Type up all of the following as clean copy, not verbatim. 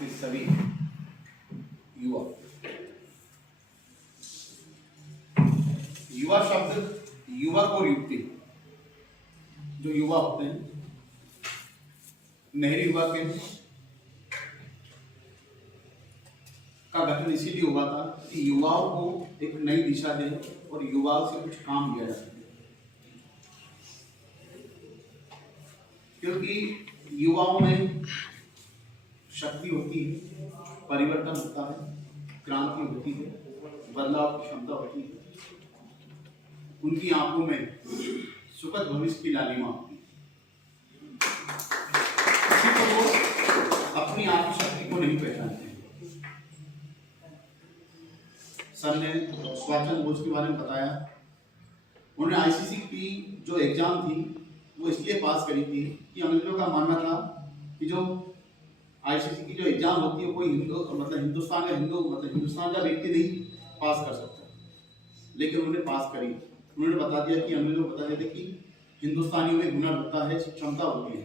उपस्थित सभी युवा। युवा शब्द युवक और युवती जो युवा होते हैं, नेहरू युवा केंद्र का गठन इसीलिए हुआ था कि युवाओं को एक नई दिशा दे और युवाओं से कुछ काम किया जा सके, क्योंकि युवाओं में शक्ति होती है, परिवर्तन होता है, क्रांति होती है, बदलाव की क्षमता होती है, उनकी आंखों में सुखद भविष्य की लालिमा होती है। किसी को वो अपनी आत्म शक्ति को नहीं पहचानते हैं। सर ने सुभाष बोस के बारे में बताया, उन्होंने आईसीसी की जो एग्जाम थी वो इसलिए पास करी थी कि अंग्रेजों का मानना था कि जो आईसीसी की जो एग्जाम होती है कोई हिंदुस्तान का व्यक्ति नहीं पास कर सकता, लेकिन उन्होंने पास करी। उन्होंने बता दिया कि अंग्रेजों को बता दिया था कि हिंदुस्तानियों में हुनर होता है, क्षमता होती है।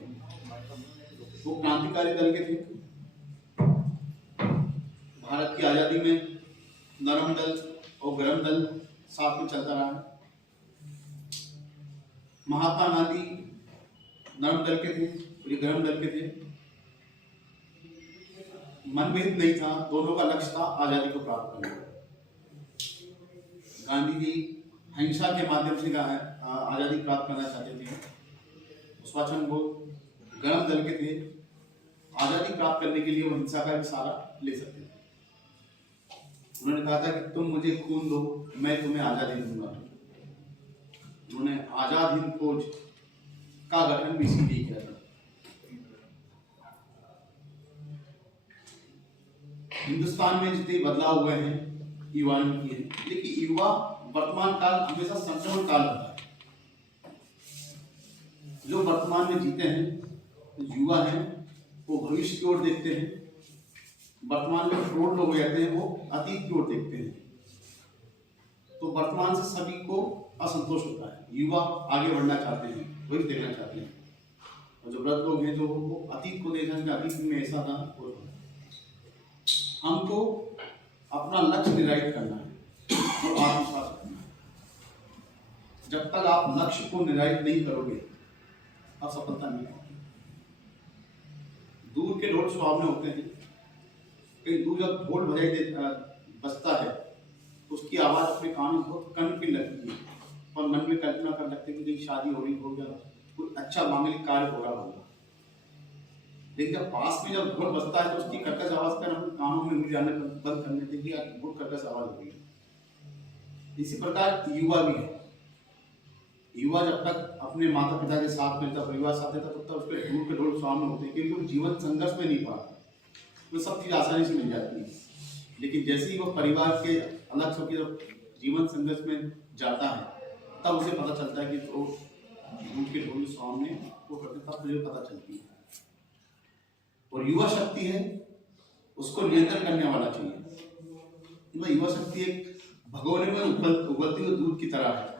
वो क्रांतिकारी दल के थे। भारत की आज़ादी में नरम दल और गरम दल साथ में चलता रहा है। महात्मा गांधी नरम दल के थे, ये गरम दल के थे। मनभेद नहीं था, दोनों का लक्ष्य था आजादी को प्राप्त करना। गांधी जी अहिंसा के माध्यम से आजादी प्राप्त करना चाहते थे। सुभाष चंद्र बोस गरम दल के थे, आजादी प्राप्त करने के लिए वो हिंसा का भी सहारा ले सकते थे। उन्होंने कहा था कि तुम मुझे खून दो, मैं तुम्हें आजादी दूंगा। उन्होंने आजाद हिंद फौज का गठन भी इसीलिए किया था। हिंदुस्तान में जितने बदलाव हुए हैं युवा ने किए, लेकिन युवा वर्तमान काल हमेशा संक्रमण काल होता है। जो वर्तमान में जीते हैं युवा हैं, वो भविष्य की ओर देखते हैं। वर्तमान में करोड़ लोग रहते हैं, वो अतीत की ओर देखते हैं। तो वर्तमान से सभी को असंतोष होता है। युवा आगे बढ़ना चाहते हैं, वही देखना चाहते हैं। और जो वृद्ध लोग हैं, जो वो अतीत को देखना, अतीत में ऐसा था। हमको अपना लक्ष्य निर्धारित करना है और आत्मविश्वास रखना है। जब तक आप लक्ष्य को निर्धारित नहीं करोगे, आप सफलता नहीं पाओगे। दूर के ढोल सुहावने होते हैं। कहीं दूर जब ढोल बजता है तो उसकी आवाज़ अपने कान में बहुत कन की लगती है और मन में कल्पना कर लगते हैं कि कहीं शादी हो रही होगा, कोई अच्छा मांगलिक कार्य हो रहा होगा। लेकिन जब पास में जब ढोल बजता है तो उसकी कर्कश आवाज़ पर हम कानों में उंगली जाने बंद करने देते कि यार बहुत कर्कश आवाज़ हो रही है। इसी प्रकार युवा भी है। युवा जब तक अपने माता पिता के साथ में था, परिवार साथ था, तब तक उसके दूर के ढोल सामने होते हैं, क्योंकि वो जीवन संघर्ष में नहीं पाता। वो सब चीज़ आसानी से मिल जाती है। लेकिन जैसे ही वो परिवार के अलग होकर जब जीवन संघर्ष में जाता है, तब उसे पता चलता है कि तो दूर के ढोल सामने वो करते, तब मुझे पता चलती है। और युवा शक्ति है, उसको नियंत्रण करने वाला चाहिए। मतलब युवा शक्ति एक भगोने में उबलती हुई दूध की तरह है।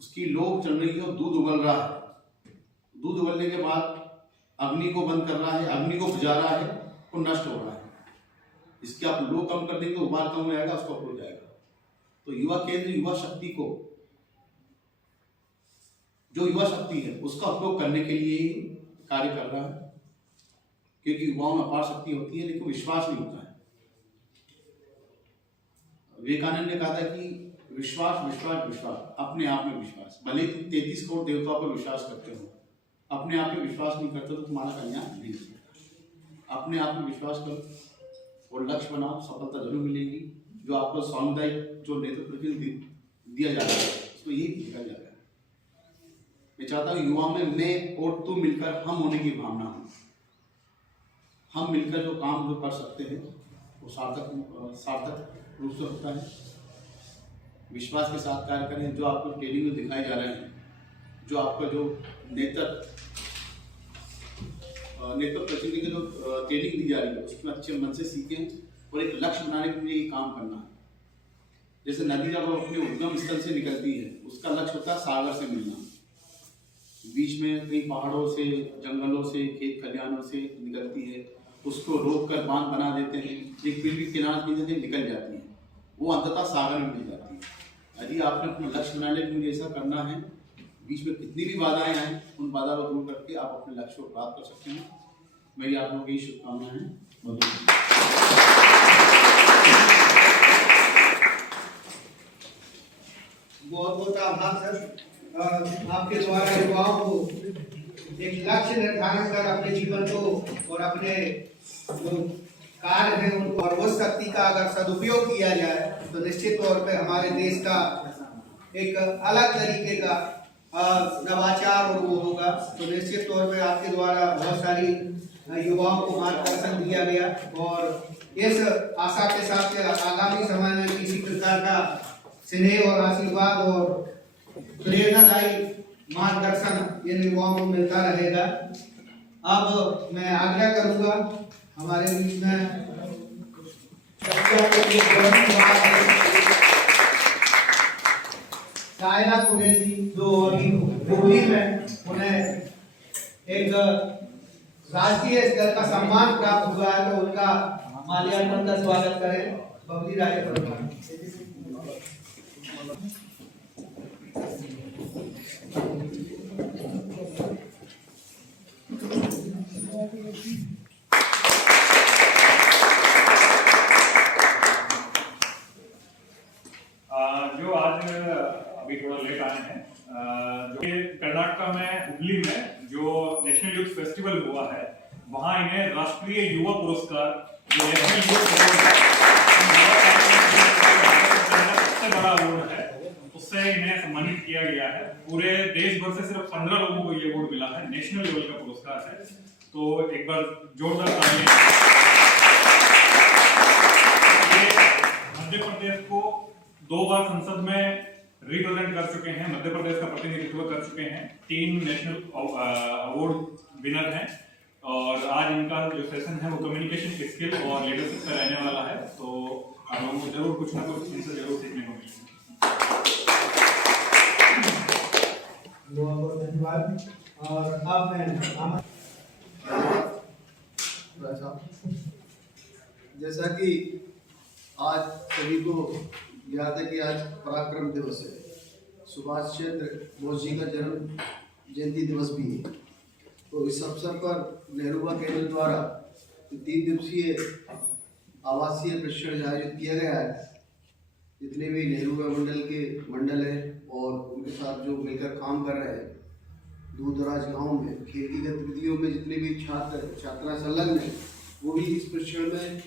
उसकी लोग चल रही है और दूध उबल रहा है। दूध उबलने के बाद अग्नि को बंद कर रहा है, अग्नि को बुझा रहा है, वो नष्ट हो रहा है। इसके आप लो कम कर देंगे, उबाल कम हो जाएगा, उसका हो जाएगा। तो युवा केंद्र युवा शक्ति को, जो युवा शक्ति है उसका उपयोग करने के लिए कार्य कर रहा है, क्योंकि युवाओं में अपार शक्ति होती है लेकिन विश्वास नहीं होता है। विवेकानंद ने कहा था कि विश्वास विश्वास विश्वास, अपने आप में विश्वास। भले तुम 33 करोड़ देवताओं पर विश्वास करते हो, अपने आप में विश्वास नहीं करते तो तुम्हारा कल्याण नहीं होगा। अपने आप में विश्वास करो और लक्ष्य बनाओ, सफलता जरूर मिलेगी। जो आपको सामुदायिक जो नेतृत्व दिया जा रहा है उसमें यही देखा जा रहा है। मैं चाहता हूँ युवा में मैं और तू मिलकर हम होने की भावना हो। हम मिलकर जो काम जो कर सकते हैं वो सार्थक रूप से होता है। विश्वास के साथ कार्य करें। जो आपको ट्रेनिंग में दिखाए जा रहे हैं, जो आपका जो नेतृत्व प्रशिक्षण की जो ट्रेनिंग दी जा रही है, उसमें अच्छे मन से सीखें और एक लक्ष्य बनाने के लिए ये काम करना है। जैसे नदी जब अपने उद्गम स्थल से निकलती है, उसका लक्ष्य होता है सागर से मिलना। बीच में कई पहाड़ों से, जंगलों से, खेत खलिहानों से निकलती है, उसको रोक कर बांध बना देते हैं, एक फिर भी किनारे की नदी निकल जाती है, वो अंततः सागर में मिल जाती है। यदि आपने अपना लक्ष्य बना लिया कि मुझे ऐसा करना है, बीच में कितनी भी बाधाएं आए उन बाधा को दूर करके आप अपने लक्ष्य को प्राप्त कर सकते हैं। मेरी आप लोगों की शुभकामनाएं हैं। बहुत बहुत आभार सर। आपके द्वारा युवाओं को एक लक्ष्य निर्धारण कर अपने जीवन को और अपने जो कार्य है उनको और उस शक्ति का अगर सदुपयोग किया जाए तो निश्चित तौर पे हमारे देश का एक अलग तरीके का नवाचार और वो होगा। तो निश्चित तौर पे आपके द्वारा बहुत सारी युवाओं को मार्गदर्शन दिया गया और इस आशा के साथ आगामी समय में किसी प्रकार का स्नेह और आशीर्वाद और प्रेरणादायी मार्गदर्शन इन युवाओं को मिलता रहेगा। अब मैं आग्रह करूंगा हमारे बीच में सायला कुरैशी जो अभी हुगली में उन्हें एक राष्ट्रीय स्तर का सम्मान प्राप्त हुआ है, तो उनका माल्यार्पण का स्वागत करें। बबली राय प्रधान। जो आज अभी थोड़ा लेट आए हैं, जो कर्नाटक में हुगली में जो नेशनल यूथ फेस्टिवल हुआ है, वहाँ इन्हें राष्ट्रीय युवा पुरस्कार जो नेशनल यूथ सबसे बड़ा अवार्ड है, उससे इन्हें सम्मानित किया गया है। पूरे देश भर से सिर्फ 15 लोगों को ये अवार्ड मिला है, नेशनल लेवल का पुरस्कार है। तो एक बार जोरदार तालियां। मध्य प्रदेश को 2 बार संसद में रिप्रेजेंट कर चुके हैं, मध्य प्रदेश का प्रतिनिधित्व कर चुके हैं, 3 नेशनल अवार्ड विनर हैं और आज इनका जो सेशन है वो कम्युनिकेशन स्किल और लीडरशिप का रहने वाला है। तो आप लोगों को जरूर कुछ ना कुछ इनसे जरूर सीखने को मिलेगा। बहुत बहुत धन्यवाद। और अब मैं जैसा कि आज सभी को याद है कि आज पराक्रम दिवस है, सुभाष चंद्र बोस जी का जन्म जयंती दिवस भी है। तो इस अवसर पर नेहरूवा केंद्र द्वारा 3 दिवसीय आवासीय प्रशिक्षण आयोजित किया गया है। जितने भी नेहरूवा मंडल के मंडल हैं और उनके साथ जो मिलकर काम कर रहे हैं, दूर दराज गाँव में खेल की गतिविधियों में जितने भी छात्र छात्राएं संलग्न हैं, वो भी इस प्रशिक्षण में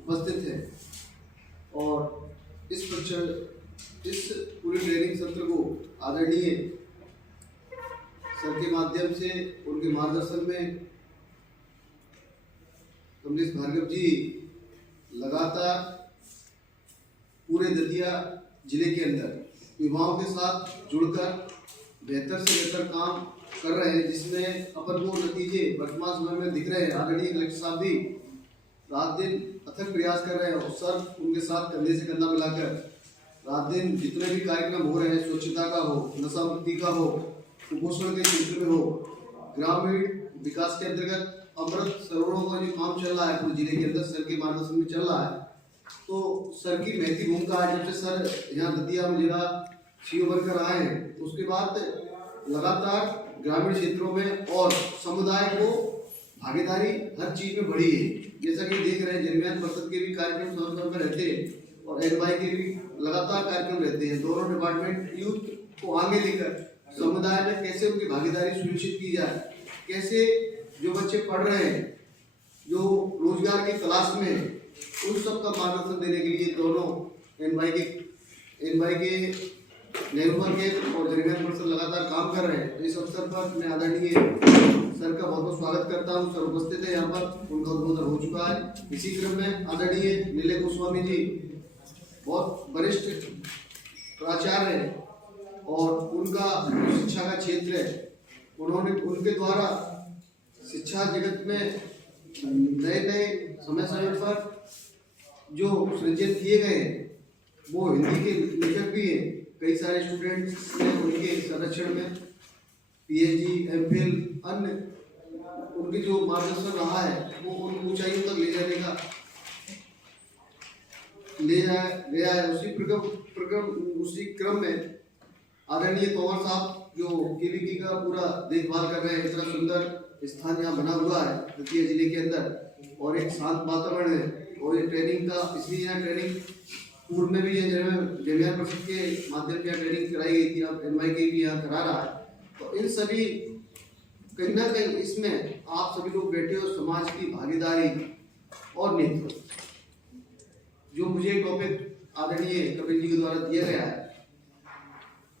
उपस्थित हैं। और इस पूरे ट्रेनिंग सत्र को आदरणीय सर के माध्यम से उनके मार्गदर्शन में कमलेश भार्गव जी लगातार पूरे दतिया जिले के अंदर युवाओं के साथ जुड़कर बेहतर से बेहतर काम कर रहे हैं, जिसमें अपन को नतीजे वर्तमान समय में दिख रहे हैं। आदरणीय कलेक्टर साहब भी रात दिन अथक प्रयास कर रहे हैं और सर उनके साथ कंधे से कंधा मिलाकर रात दिन जितने भी कार्यक्रम हो रहे हैं, स्वच्छता का हो, नशा मुक्ति का हो, कुपोषण के क्षेत्र में हो, ग्रामीण विकास के अंतर्गत अमृत सरोवरों का जो काम चल रहा है पूरे जिले के अंदर सर के मार्गदर्शन में चल रहा है। तो सर की महती भूमिका है। जब से सर यहाँ दतिया में जिला सीओ बनकर आए हैं, उसके बाद लगातार ग्रामीण क्षेत्रों में और समुदाय को भागीदारी हर चीज में बढ़ी है। जैसा कि देख रहे हैं, जनमत परिषद के भी कार्यक्रम समय पर रहते हैं और एनवाई के भी लगातार कार्यक्रम रहते हैं। दोनों डिपार्टमेंट यूथ को आगे लेकर समुदाय में कैसे उनकी भागीदारी सुनिश्चित की जाए, कैसे जो बच्चे पढ़ रहे हैं, जो रोजगार की तलाश में, उन सब का मार्गदर्शन देने के लिए दोनों एनवाई के नेहरूवा के और जनमत परिषद लगातार काम कर रहे हैं। तो इस अवसर पर मैं आदरणीय सर का बहुत बहुत स्वागत करता हूँ। सर उपस्थित है यहाँ पर, उनका उद्बोधन हो चुका है। इसी क्रम में आदरणीय नीले गोस्वामी जी बहुत वरिष्ठ प्राचार्य हैं और उनका शिक्षा का क्षेत्र है, उनके द्वारा शिक्षा जगत में नए नए समय समय पर जो सृजित किए गए हैं, वो हिंदी के लेखक भी हैं। कई सारे स्टूडेंट्स ने उनके संरक्षण में पीएचडी, एमफिल, अन्य उनके जो मार्गदर्शन रहा है वो उन ऊंचाइयों ले गया है। उसी क्रम में आदरणीय तोमर साहब जो केवीके का पूरा देखभाल कर रहे हैं, इतना सुंदर स्थान यहाँ बना हुआ है दतिया जिले के अंदर और एक शांत वातावरण है। और ये ट्रेनिंग का इसलिए यहाँ ट्रेनिंग पूर्व में भी जमियान परिषद के माध्यम से ट्रेनिंग कराई गई थी, अब NYK भी यहाँ करा रहा है। तो इन सभी कहीं ना कहीं इसमें आप सभी लोग बैठे हो, समाज की भागीदारी और नेतृत्व, जो मुझे टॉपिक आदरणीय कपिल जी के द्वारा दिया गया है,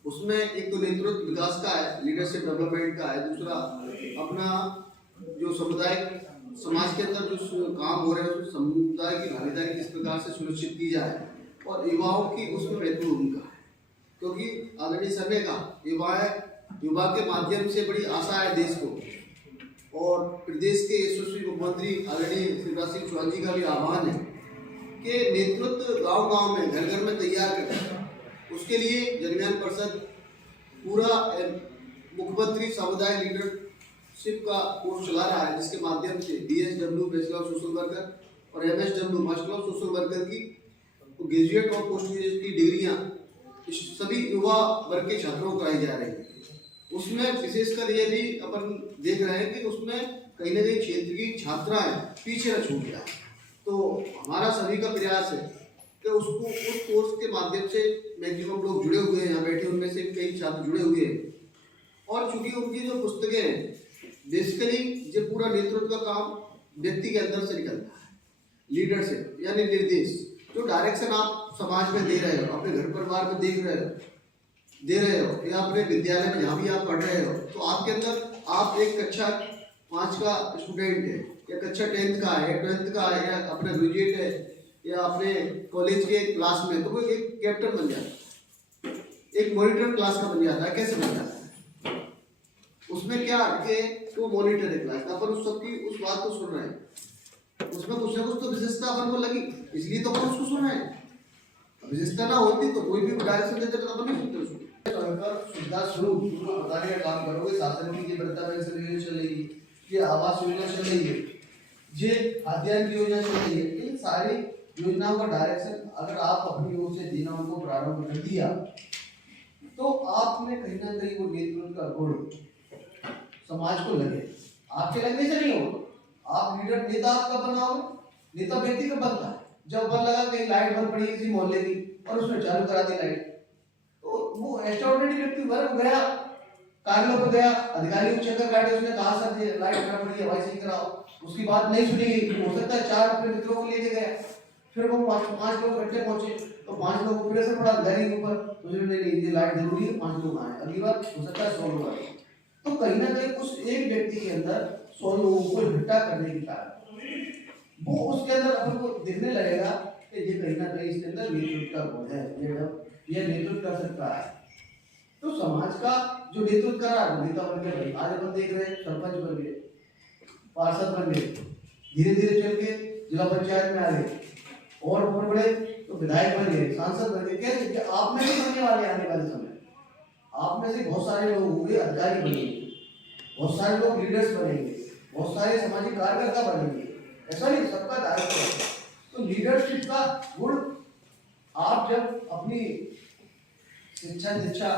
उसमें एक तो नेतृत्व विकास का है, लीडरशिप डेवलपमेंट का है, दूसरा अपना जो सामुदायिक समाज के अंदर जो काम हो रहे हैं उस समुदाय की भागीदारी किस प्रकार से सुनिश्चित की जाए और युवाओं की उसमें महत्वपूर्ण भूमिका है। क्योंकि आदरणीय सर ने कहा युवा के माध्यम से बड़ी आशा है देश को, और प्रदेश के यशस्वी मुख्यमंत्री आदरणीय शिवराज सिंह चौहान जी का भी आह्वान है कि नेतृत्व गांव-गांव में घर-घर में तैयार करें। उसके लिए जमियान परिषद पूरा मुख्यमंत्री समुदाय लीडरशिप का कोर्स चला रहा है, जिसके माध्यम से DSW bachelor of social worker और MSW master of social worker की ग्रेजुएट और पोस्ट ग्रेजुएट की डिग्रियां सभी युवा वर्ग के छात्रों को कराई जा रही है। उसमें विशेषकर ये भी अपन देख रहे हैं कि उसमें कहीं ना कहीं क्षेत्र की छात्राएं पीछे न छूट जाए। तो हमारा सभी का प्रयास है कि उसको उस कोर्स के माध्यम से मैक्सिमम लोग जुड़े हुए हैं, यहाँ बैठे उनमें से कई छात्र जुड़े हुए हैं। और चूंकि उनकी जो पुस्तकें हैं बेसिकली जो पूरा नेतृत्व का काम व्यक्ति के अंदर से निकलता है, लीडरशिप यानी निर्देश, जो डायरेक्शन आप समाज में दे रहे हो, अपने घर परिवार में दे रहे हो या अपने विद्यालय में जहाँ भी आप पढ़ रहे हो, तो आपके अंदर आप एक कक्षा 5 का स्टूडेंट है या कक्षा 10th का है या 12th का है या अपना ग्रेजुएट है या अपने कॉलेज के क्लास में, तो वो एक कैप्टन बन जाता है, एक मॉनिटर क्लास का बन जाता है। कैसे बन जाता है? उसमें क्या कि तो मॉनिटर है क्लास का, अपन उस सबकी उस बात को सुन रहे हैं, उसमें कुछ ना कुछ तो विशेषता अपन को लगी, इसलिए तो अपन उसको सुन रहे हैं। विशेषता ना होती तो कोई भी डायरेक्शन देते तो अपन नहीं सुनते उसको। सुविधा स्वरूप उनको बताने का काम करोगे। शासन की ये वृद्धा पेंशन योजना चल रही है, ये आवास योजना चल रही है, ये खाद्यान्न की योजना चल रही है, इन सारी योजनाओं का डायरेक्शन अगर आप अपनी ओर से देना उनको प्रारंभ कर दिया तो आप में कहीं ना कहीं वो नेतृत्व का गुण समाज को लगे। आपके लगने से नहीं हो, आप लीडर नेता आपका बनाओ, नेता व्यक्ति का बनता है। जब बन लगा कहीं लाइट बंद पड़ी किसी मोहल्ले की और उसने चालू करा दी लाइट, तो वो एक्स्ट्राऑर्डिनरी व्यक्ति वर्ग गया, कार्यालय पर गया, अधिकारी को चक्कर काटे, उसने कहा सर ये लाइट खराब पड़ी है, भाई सही कराओ। उसकी बात नहीं सुनी गई, हो सकता है 4 अपने मित्रों को लेके गया, फिर वो 5 लोग इकट्ठे पहुंचे तो 5 लोगों को प्रेशर पड़ा अधिकारी के ऊपर, तो उसने नहीं ये लाइट जरूरी है, 5 लोग आए, अगली बार हो सकता है 100 लोग आए। तो कहीं ना कहीं उस एक व्यक्ति के अंदर 100 लोगों को इकट्ठा करने के कारण वो उसके अंदर अपन को दिखने लगेगा कि ये कहीं ना कहीं इसके अंदर नेतृत्व का गुण है, ये नेतृत्व कर सकता है। तो समाज का जो नेतृत्व कर रहा है नेता बन गए। आज अपन देख रहे हैं सरपंच बन गए, पार्षद बन गए, धीरे धीरे चल के जिला पंचायत में आ गए और ऊपर बड़े तो विधायक बन गए, सांसद बन गए। कैसे आप में भी बनने वाले आने वाले समय, आप में से बहुत सारे लोग होंगे अधिकारी बनेंगे, बहुत सारे लोग लीडर्स बनेंगे, बहुत सारे सामाजिक कार्यकर्ता बनेंगे। ऐसा नहीं सबका दायित्व है। तो लीडरशिप का गुण आप जब अपनी शिक्षा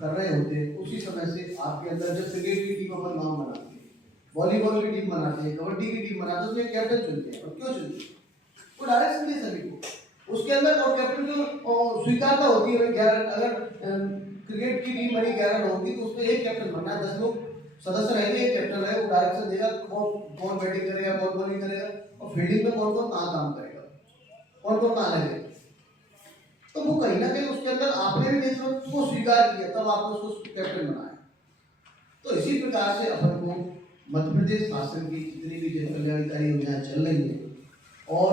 कर रहे होते हैं उसी समय से आपके अंदर, जब क्रिकेट की टीम अपन नाम बनाते हैं, वॉलीबॉल की टीम बनाते हैं, कबड्डी की टीम बनाते हैं, उसमें कैप्टन चुनते हैं। और क्यों चुनते हैं? वो डायरेक्शन दे सभी को उसके अंदर, और कैप्टन को स्वीकारता होती है। 11 अगर क्रिकेट की टीम बड़ी 11 होगी तो उसमें एक कैप्टन बनना है, 10 लोग सदस्य रहेंगे, एक कैप्टन है, वो डायरेक्शन देगा कौन बैटिंग करेगा, कौन बॉलिंग करेगा और फील्डिंग में कौन कौन कहाँ काम करेगा, कौन कौन कहाँ लगेगा। तो वो कहीं ना कहीं उसके अंदर आपने भी नेतृत्व को स्वीकार किया, तब आपने उसको कैप्टन बनाया। तो इसी प्रकार से अपन को मध्य प्रदेश शासन की जितनी भी जन कल्याणकारी योजनाएं चल रही है और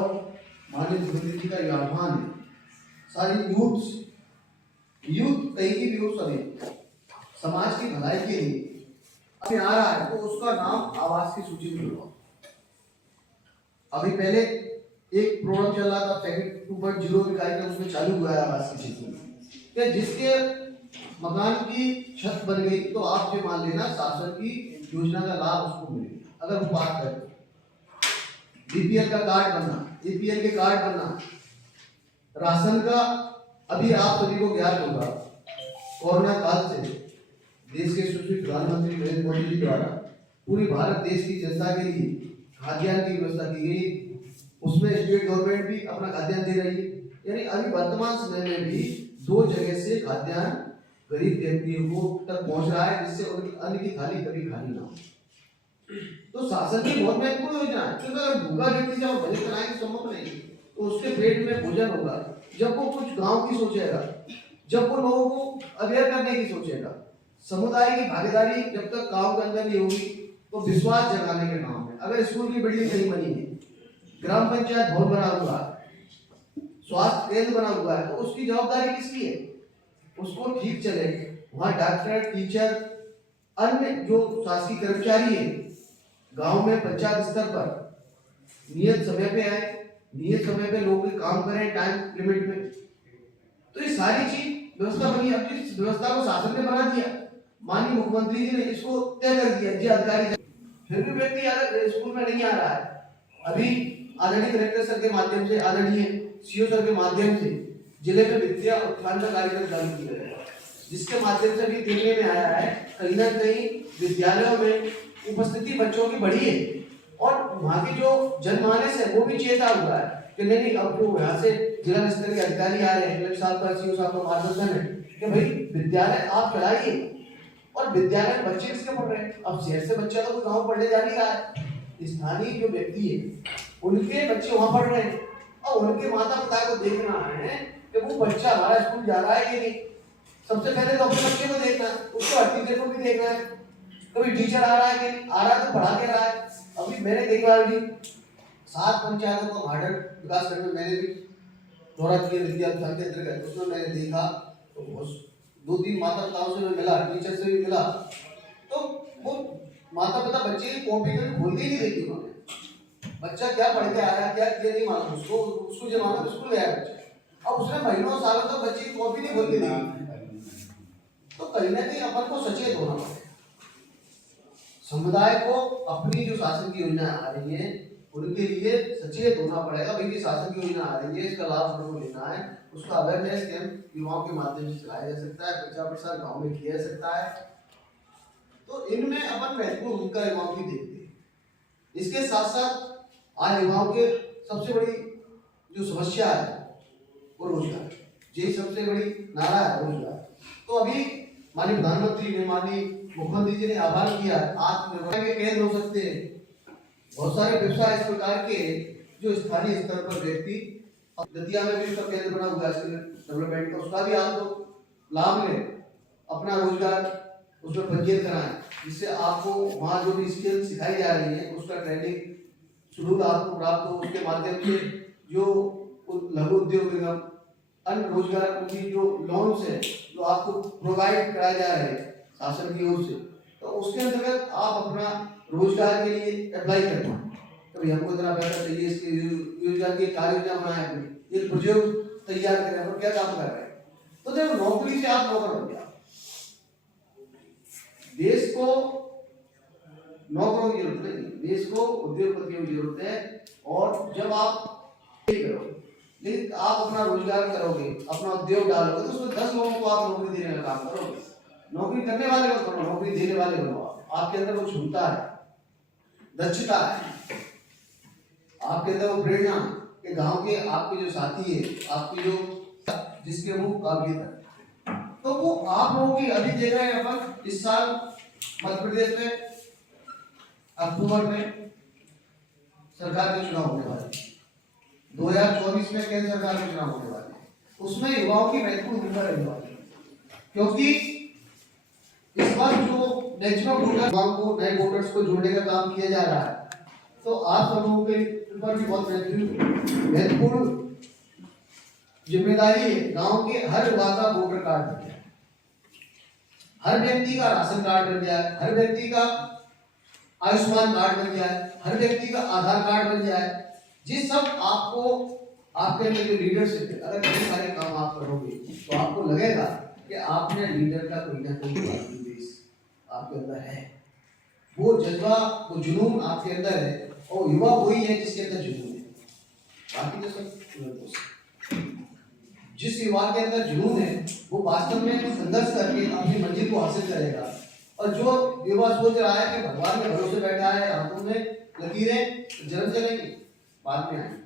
माननीय मुख्यमंत्री जी का ये आह्वान है, सारी यूथ कहीं की भी हो, सभी समाज की भलाई के लिए आ रहा है, तो उसका नाम आवास की सूची में जुड़वाओ। अभी पहले एक प्रोग्राम चल रहा था, सेकंड 2.0 भी कार्यक्रम उसमें चालू हुआ है आवास की सूची में, जिसके मकान की छत बन गई तो आप ये मान लेना शासन की योजना का लाभ उसको मिलेगा। अगर वो बात करें BPL का कार्ड बनना, APL के कार्ड बनना, राशन का अभी आप सभी को ज्ञात होगा, कोरोना काल से देश के यशस्वी प्रधानमंत्री नरेंद्र मोदी जी द्वारा पूरी भारत देश की जनता के लिए खाद्यान्न की व्यवस्था की गई। उसमें स्टेट गवर्नमेंट भी अपना खाद्यान्न दे रही है। यानी अभी वर्तमान समय में भी 2 जगह से खाद्यान्न गरीब व्यक्तियों को तक पहुंच रहा है, जिससे उनकी अन्न की थाली कभी खाली ना हो। तो शासन की बहुत महत्वपूर्ण योजना है, क्योंकि अगर भूखा व्यक्ति जब भोजन बनाएंगे संभव नहीं, तो उसके पेट में भोजन होगा जब वो कुछ गांव की सोचेगा, जब वो लोगों को अवेयर करने की सोचेगा। समुदाय की भागीदारी जब तक गांव के अंदर नहीं होगी तो विश्वास जगाने के नाम में अगर स्कूल की बिल्डिंग नहीं बनी है, ग्राम पंचायत भवन बना हुआ है, स्वास्थ्य केंद्र बना हुआ है, तो उसकी जवाबदारी किसकी है? उसको ठीक चले, वहाँ डॉक्टर, टीचर, अन्य जो शासकीय कर्मचारी है गांव में पंचायत स्तर पर नियत समय पे आए, नियत समय पे लोग काम करें टाइम लिमिट में। तो ये सारी चीज व्यवस्था बनी। अब इस व्यवस्था को शासन ने बना दिया, माननीय मुख्यमंत्री जी ने इसको तय कर दिया जी अधिकारी। फिर भी व्यक्ति अगर स्कूल में नहीं आ रहा है, अभी आदरणीय कलेक्टर सर के माध्यम से, आदरणीय सीओ सर के माध्यम से जिले में विद्या उत्थान का कार्यक्रम चालू किया गया, जिसके माध्यम से भी देखने में आया है कहीं ना कहीं विद्यालयों में उपस्थिति बच्चों की बढ़ी है और वहाँ की जो जनमानस है वो भी चेता हुआ है कि नहीं अब जो यहाँ से जिला स्तर के अधिकारी आ रहे हैं, कलेक्टर साहब का, सीओ साहब का मार्गदर्शन है कि भाई विद्यालय आप चलाइए। और विद्यालय में बच्चे किसके पढ़ रहे हैं? अब शहर से बच्चा तो गाँव पढ़ने जा नहीं रहा है, स्थानीय जो व्यक्ति है उनके बच्चे वहाँ पढ़ रहे हैं और उनके माता पिता को देखना है कि वो बच्चा हमारा स्कूल जा रहा है कि नहीं। सबसे पहले तो अपने बच्चे को देखना है, उसको हर टीचर को भी देखना है, कभी टीचर आ रहा है कि नहीं आ रहा है तो पढ़ा के रहा है। अभी मैंने देखा अभी 7 पंचायतों का मॉडल विकास खंड में मैंने भी दौरा किया विद्या उत्थान के अंतर्गत, उसमें मैंने देखा तो 2-3 माता पिताओं से मैं मिला, टीचर से भी मिला, तो वो माता पिता बच्चे की कॉपी कभी खोल के नहीं देखी उन्होंने। बच्चा क्या पढ़ के आया क्या किया नहीं मालूम, उसको जो मालूम स्कूल गया बच्चा, अब उसने महीनों सालों तक बच्चे की कॉपी नहीं खोल के देखी। तो कहीं ना कहीं अपन को सचेत होना पड़ेगा। समुदाय को अपनी जो शासन की योजना आ रही है उनके लिए सचेत होना पड़ेगा। भाई शासन की योजना आ रही है, इसका लाभ उनको लेना है, उसका अवेयरनेस कैंप युवाओं के माध्यम से चलाया जा सकता है, प्रचार प्रसार गाँव में किया जा सकता है। तो इनमें अपन महत्वपूर्ण भूमिका युवाओं की देखते हैं। इसके साथ साथ आज युवाओं के सबसे बड़ी जो समस्या है वो रोजगार, यही सबसे बड़ी नारा है रोजगार। तो अभी माननीय प्रधानमंत्री ने, माननीय मुख्यमंत्री जी ने आह्वान किया आत्मनिर्भर के केंद्र हो सकते हैं। बहुत सारे व्यवसाय इस प्रकार के जो स्थानीय स्तर पर व्यक्ति, दतिया में भी उसका केंद्र बना हुआ है डेवलपमेंट का, उसका भी आप लोग लाभ लें, अपना रोजगार उसमें पंजीयन कराएं, जिससे आपको वहाँ जो भी स्किल सिखाई जा रही है उसका ट्रेनिंग शेड्यूल आपको प्राप्त हो। उसके माध्यम से जो लघु उद्योग निगम, अन्य रोजगार की जो लोन्स है जो आपको प्रोवाइड कराए जा रहे हैं शासन की ओर से, तो उसके अंतर्गत आप अपना रोजगार के लिए अप्लाई कर पाएं। कभी हमको इतना पैसा चाहिए, इसके रोजगार की कार्य योजना बनाए, अपनी एक प्रोजेक्ट तैयार करें और क्या काम कर रहे हैं। तो जब नौकरी से आप नौकर बन गया, देश को नौकरों की जरूरत नहीं, देश को उद्योगपतियों की जरूरत है। और जब आप करोगे, लेकिन आप अपना रोजगार करोगे, अपना उद्योग डालोगे, तो उसमें 10 लोगों को आप नौकरी देने का काम करोगे। नौकरी करने वाले मत बनो, नौकरी देने वाले बनो। आपके अंदर वो क्षमता है, दक्षता है, आपके अंदर वो प्रेरणा कि गांव के आपके जो साथी है, आपकी जो जिसके वो काबिलियत है, तो वो आप लोगों की। अभी देख रहे हैं अपन इस साल मध्य प्रदेश में अक्टूबर में सरकार के चुनाव होने वाले, 2024 में केंद्र सरकार के चुनाव होने वाले, उसमें युवाओं की महत्वपूर्ण भूमिका रहने वाली है। क्योंकि इस बार जो नेशनल वोटर को, नए वोटर्स को जोड़ने का काम किया जा रहा है, तो आप सब लोगों के ऊपर भी बहुत महत्वपूर्ण जिम्मेदारी है। गांव के हर युवा का वोटर कार्ड बन जाए, हर व्यक्ति का राशन कार्ड बन जाए, हर व्यक्ति का आयुष्मान कार्ड बन जाए, हर व्यक्ति का आधार कार्ड बन जाए। जिस सब आपको आपके अंदर जो लीडरशिप है, अगर ये सारे काम आप करोगे तो आपको लगेगा कि आपने लीडर का कोई ना कोई देश आपके अंदर है। वो जज्बा, वो जुनून आपके अंदर है, और युवा वही है जिसके अंदर जुनून है। बाकी तो सब जिस युवा के अंदर जुनून है वो वास्तव में संघर्ष करके अपनी मंजिल को हासिल करेगा। और जो युवा सोच रहा है कि भगवान के भरोसे बैठा है, हाथों में लकीरें जन्म चलेंगी, बाद में आएंगी,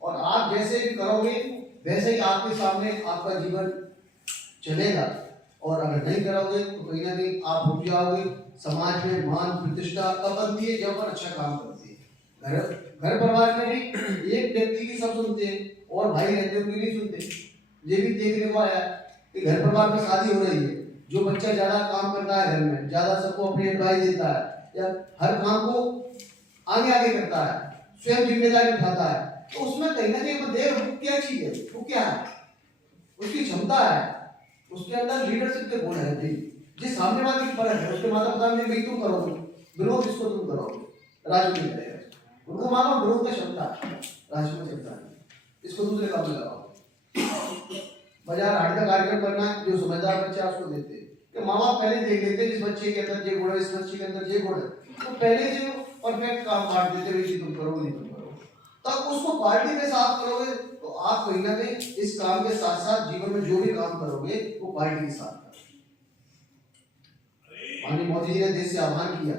और आप जैसे भी करोगे वैसे ही आपके सामने आपका जीवन चलेगा। और अगर नहीं करोगे तो कहीं ना कहीं आप रुक जाओगे। समाज में मान प्रतिष्ठा कब बनती है? जब अपन अच्छा काम करते हैं। घर परिवार में भी एक व्यक्ति की सब सुनते हैं और भाई रहते हैं उनकी नहीं सुनते। ये भी देखने को आया कि घर परिवार में शादी हो रही है, जो बच्चा ज्यादा काम करता है घर में, ज्यादा सबको अपनी एडवाइस देता है या हर काम को आगे आगे करता है, स्वयं जिम्मेदारी उठाता है, तो उसमें कहीं ना कहीं देख वो क्या चीज है, वो क्या है, उसकी क्षमता है, उसके अंदर लीडरशिप के गुण है। जिस सामने वाले की फर्क है, उसके माता पिता ने भाई तुम करोगे विरोध, इसको तुम करोगे, राजू नहीं करेगा। उनको मानो विरोध का क्षमता राजू में चलता है, इसको दूसरे काम में लगाओ। बाजार हाट का कार्यक्रम करना, जो समझदार बच्चा उसको देते हैं कि माँ बाप पहले देख लेते हैं इस बच्चे के अंदर ये गुण है, इस बच्चे के अंदर ये गुण है, तो पहले से परफेक्ट काम बांट देते हैं, तुम करोगे नहीं तुम करोगे, तब उसको पार्टी में साथ करोगे तो आप कहीं ना कहीं इस काम के साथ साथ जीवन में जो भी काम करोगे वो पार्टी के साथ करोगे। माननीय मोदी जी ने देश से आह्वान किया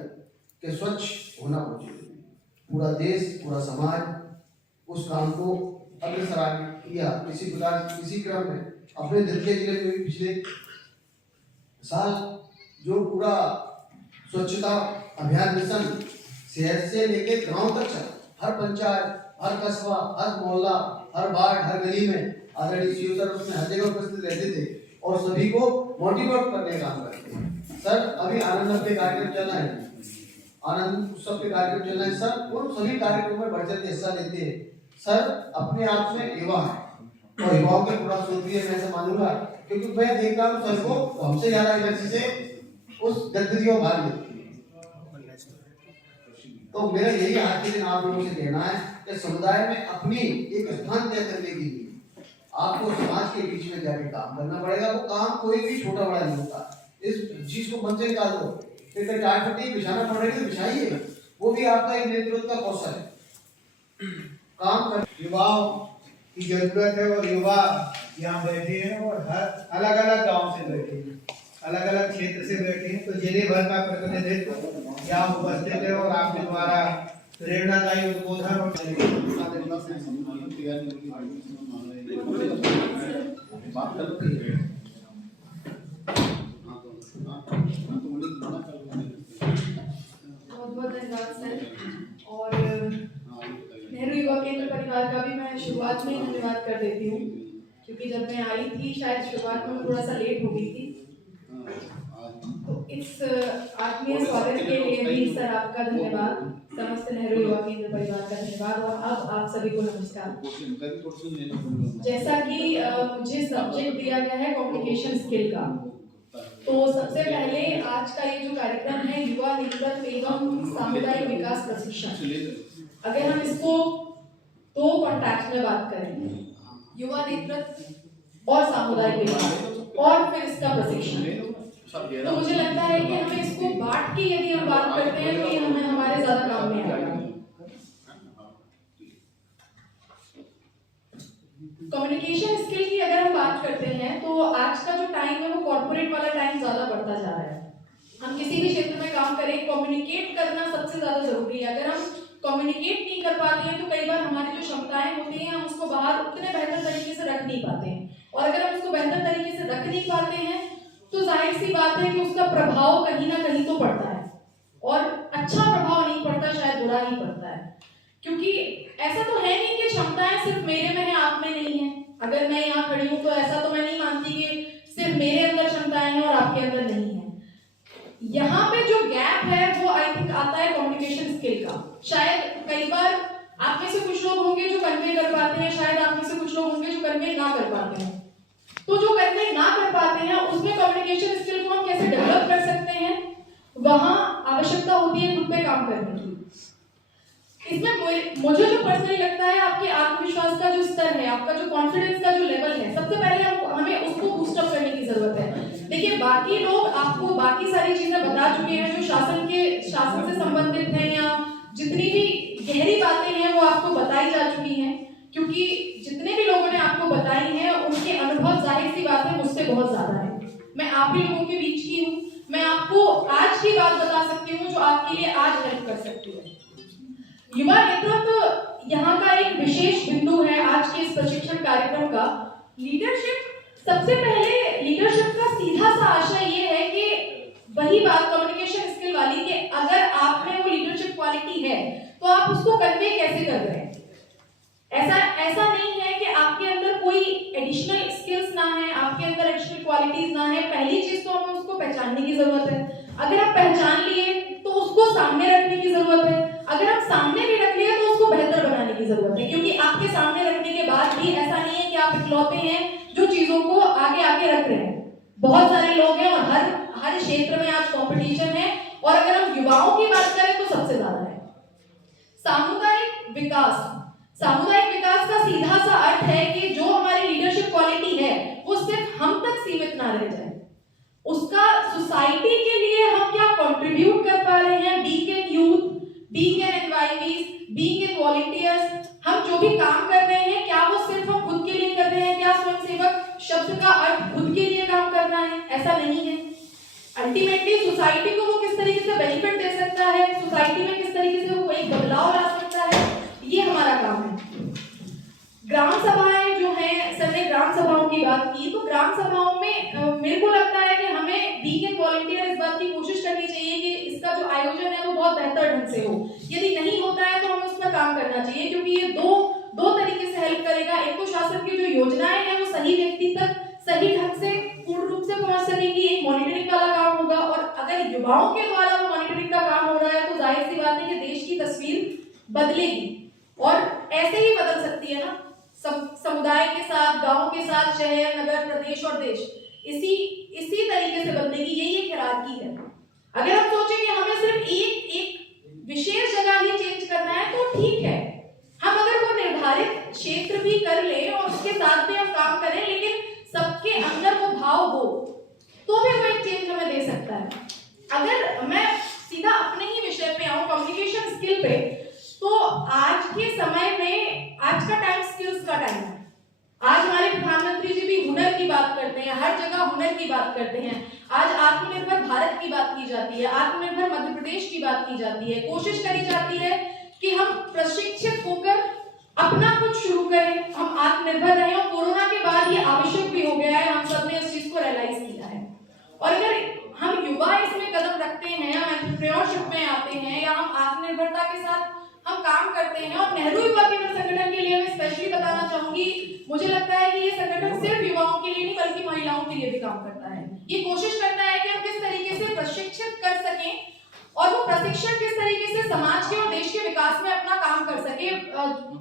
कि स्वच्छ होना बहुत जरूरी है, पूरा देश पूरा समाज उस काम को अग्रसर किया। इसी प्रकार इसी क्रम में अपने दतिया जिले में भी पिछले साल जो पूरा स्वच्छता अभियान मिशन शहर से लेकर गांव तक चला, हर पंचायत, हर कस्बा, हर मोहल्ला, हर वार्ड, हर गली में आदरणीय सीओ सर उसमें हर जगह उपस्थित रहते थे और सभी को मोटिवेट करने का काम करते हैं। सर अभी आनंद के कार्यक्रम चल रहे हैं, आनंद उत्सव के कार्यक्रम चल रहे हैं, सर उन सभी कार्यक्रमों में बढ़ चढ़ के हिस्सा लेते हैं। सर अपने आप में युवा है और युवाओं के पूरा सोचिए, मैं ऐसा मानूंगा क्योंकि मैं देख रहा हूँ सर को हमसे ज्यादा एनर्जी से उस गतिविधियों में भाग लेते हैं। तो मेरा यही आज के दिन आप लोगों से कहना है कि समुदाय में अपनी एक स्थान तय करने के लिए आपको समाज के बीच में जाके काम करना पड़ेगा। वो काम कोई भी छोटा बड़ा नहीं होता, इस चीज को मन से निकाल दो। फिर चाय पट्टी बिछाना पड़ रही है तो बिछाइए, वो भी आपका एक नेतृत्व का कौशल है। काम कर युवाओं की जरूरत है और युवा यहाँ बैठे हैं और हर अलग अलग गांव से बैठे हैं, अलग अलग क्षेत्र से बैठे हैं, तो जिले भर का प्रतिनिधित्व यहाँ उपस्थित है और आपके द्वारा प्रेरणादायी उद्बोधन और बहुत धन्यवाद सर। और नेहरू युवा केंद्र परिवार का भी मैं शुरुआत में ही धन्यवाद कर देती हूँ, क्योंकि जब मैं आई थी शायद शुरुआत में थोड़ा सा लेट हो गई थी, तो इस आत्मीय स्वागत के लिए भी सर आपका धन्यवाद, समस्त नेहरू युवा केंद्र परिवार का धन्यवाद। और अब आप सभी को नमस्कार। जैसा कि मुझे सब्जेक्ट दिया गया है कम्युनिकेशन स्किल का, तो सबसे पहले आज का ये जो कार्यक्रम है युवा नेतृत्व एवं सामुदायिक विकास प्रशिक्षण, अगर हम इसको दो कॉन्टेक्स्ट में बात करें, युवा नेतृत्व और सामुदायिक विकास और फिर इसका प्रशिक्षण, तो मुझे लगता है कि हमें इसको बांट के यदि हम बात करते हैं तो ये हमें हमारे ज्यादा काम में आएगा। कम्युनिकेशन स्किल की अगर हम बात करते हैं तो आज का जो टाइम है वो कॉर्पोरेट वाला टाइम ज्यादा बढ़ता जा रहा है। हम किसी भी क्षेत्र में काम करें, कम्युनिकेट करना सबसे ज्यादा जरूरी है। अगर हम कम्युनिकेट नहीं कर पाते हैं तो कई बार हमारी जो क्षमताएं होती हैं हम उसको बाहर उतने बेहतर तरीके से रख नहीं पाते हैं, और अगर हम उसको बेहतर तरीके से रख नहीं पाते हैं तो जाहिर सी बात है कि उसका प्रभाव कहीं ना कहीं तो पड़ता है, और अच्छा प्रभाव नहीं पड़ता, शायद बुरा ही पड़ता है। क्योंकि ऐसा तो है नहीं कि क्षमताएं सिर्फ मेरे में है, आप में नहीं है। अगर मैं यहाँ खड़ी हूँ तो ऐसा तो मैं नहीं मानती कि सिर्फ मेरे अंदर क्षमताएं हैं और आपके अंदर नहीं है। यहाँ पे जो गैप है वो आई थिंक आता है कम्युनिकेशन स्किल का। शायद कई बार आप में से कुछ लोग होंगे जो कन्वे कर पाते हैं, शायद आप में से कुछ लोग होंगे जो कन्वे ना कर पाते हैं। तो जो कन्वे ना कर पाते हैं उसमें कम्युनिकेशन स्किल को हम कैसे डेवलप कर सकते हैं, वहां आवश्यकता होती है खुद पे काम करने की। इसमें मुझे जो पर्सनली लगता है आपके आत्मविश्वास का जो स्तर है, आपका जो कॉन्फिडेंस का जो लेवल है, सबसे पहले हमें उसको बूस्ट अप करने की जरूरत है। देखिए बाकी लोग आपको बाकी सारी चीजें बता चुके हैं जो शासन से संबंधित हैं, या जितनी भी गहरी बातें हैं वो आपको बताई जा चुकी हैं, क्योंकि जितने भी लोगों ने आपको बताई हैं उनके मैं आप ही लोगों के बीच की हूँ, मैं आपको आज की बात बता सकती हूँ जो आपके लिए आज हेल्प कर सकती है। युवा नेतृत्व यहाँ का एक विशेष बिंदु है आज के इस प्रशिक्षण कार्यक्रम का। लीडरशिप, सबसे पहले लीडरशिप का सीधा सा आशय ये है कि वही बात कम्युनिकेशन स्किल वाली कि अगर आप में वो लीडरशिप क्वालिटी है तो आप उसको कन्वे कैसे कर रहे हैं। ऐसा नहीं है कि आपके अंदर कोई एडिशनल स्किल्स ना है, आपके अंदर एडिशनल क्वालिटीज ना है। पहली चीज तो हमें उसको पहचानने की जरूरत है। अगर आप पहचान लिए तो उसको सामने रखने की जरूरत है। अगर आप सामने भी रख लिए तो उसको बेहतर बनाने की जरूरत है, क्योंकि आपके सामने रखने के बाद भी ऐसा नहीं है कि आप इकलौते हैं जो चीजों को आगे आगे रख रहे हैं। बहुत सारे लोग हैं और हर क्षेत्र में आज कंपटीशन है। और अगर हम युवाओं की बात करें तो सबसे ज्यादा है। सामुदायिक विकास, सामुदायिक विकास का सीधा सा अर्थ है कि जो हमारी लीडरशिप क्वालिटी है वो सिर्फ हम तक सीमित ना रह जाए, उसका सोसाइटी के लिए हम क्या कंट्रीब्यूट कर पा रहे हैं। Being in youth, being in NYVs, being in volunteers, हम जो भी काम कर रहे हैं क्या वो सिर्फ हम खुद के लिए कर रहे हैं, क्या स्वयंसेवक शब्द का अर्थ खुद के लिए काम करना है, ऐसा नहीं है। अल्टीमेटली सोसाइटी को वो किस तरीके से बेनिफिट दे सकता है, सोसाइटी में किस तरीके से वो एक बदलाव ला सकता है, ये हमारा काम है। ग्राम सभाएं जो हैं, सर ने ग्राम सभाओं की बात की, तो ग्राम सभाओं में मेरे को लगता है कि हमें बीइंग इन वॉलंटियर इस बात की कोशिश करनी चाहिए कि इसका जो आयोजन है वो बहुत बेहतर ढंग से हो। यदि नहीं होता है तो हमें उस पर काम करना चाहिए, क्योंकि ये दो तरीके से हेल्प करेगा। एक तो शासन की जो योजनाएं हैं वो सही व्यक्ति तक सही ढंग से पूर्ण रूप से पहुंच सकेगी, एक मॉनिटरिंग वाला काम होगा। और अगर युवाओं के द्वारा वो मॉनिटरिंग का काम हो रहा है तो जाहिर सी बात है कि देश की तस्वीर बदलेगी, और ऐसे ही बदल सकती है ना, समुदाय के साथ, गांव के साथ, शहर, नगर, प्रदेश और देश इसी तरीके से बदलेगी। यही एक हिरार्की है। अगर हम सोचें कि हमें सिर्फ एक विशेष जगह ही चेंज करना है तो ठीक है, हम अगर वो निर्धारित क्षेत्र भी कर लें और उसके साथ भी हम काम करें, लेकिन सबके अंदर वो भाव हो तो भी वो एक चेंज हमें दे सकता है। अगर मैं सीधा अपने ही विषय पे आऊं, कम्युनिकेशन स्किल पे, तो आज के समय में आज का टाइम स्किल्स का टाइम है। आज हमारे प्रधानमंत्री जी भी हुनर की बात करते हैं, हर जगह हुनर की बात करते हैं। आज आत्मनिर्भर भारत की बात की जाती है, आत्मनिर्भर मध्य प्रदेश की बात की जाती है। कोशिश करी जाती है कि हम प्रशिक्षित होकर अपना कुछ शुरू करें, हम आत्मनिर्भर रहें। और कोरोना के बाद ये आवश्यक भी हो गया है, हम सब ने इस चीज को रियलाइज किया है। और अगर हम युवा इसमें कदम रखते हैं, हम एंटरप्रेन्योरशिप में आते हैं, या हम आत्मनिर्भरता के साथ हम काम करते हैं। और नेहरू युवा केंद्र संगठन के लिए मैं स्पेशली बताना चाहूंगी, मुझे लगता है कि ये संगठन सिर्फ युवाओं के लिए नहीं बल्कि महिलाओं के लिए भी काम करता है। ये कोशिश करता है कि हम किस तरीके से प्रशिक्षित कर सकें और वो प्रशिक्षण किस तरीके से समाज के और देश के विकास में अपना काम कर सके।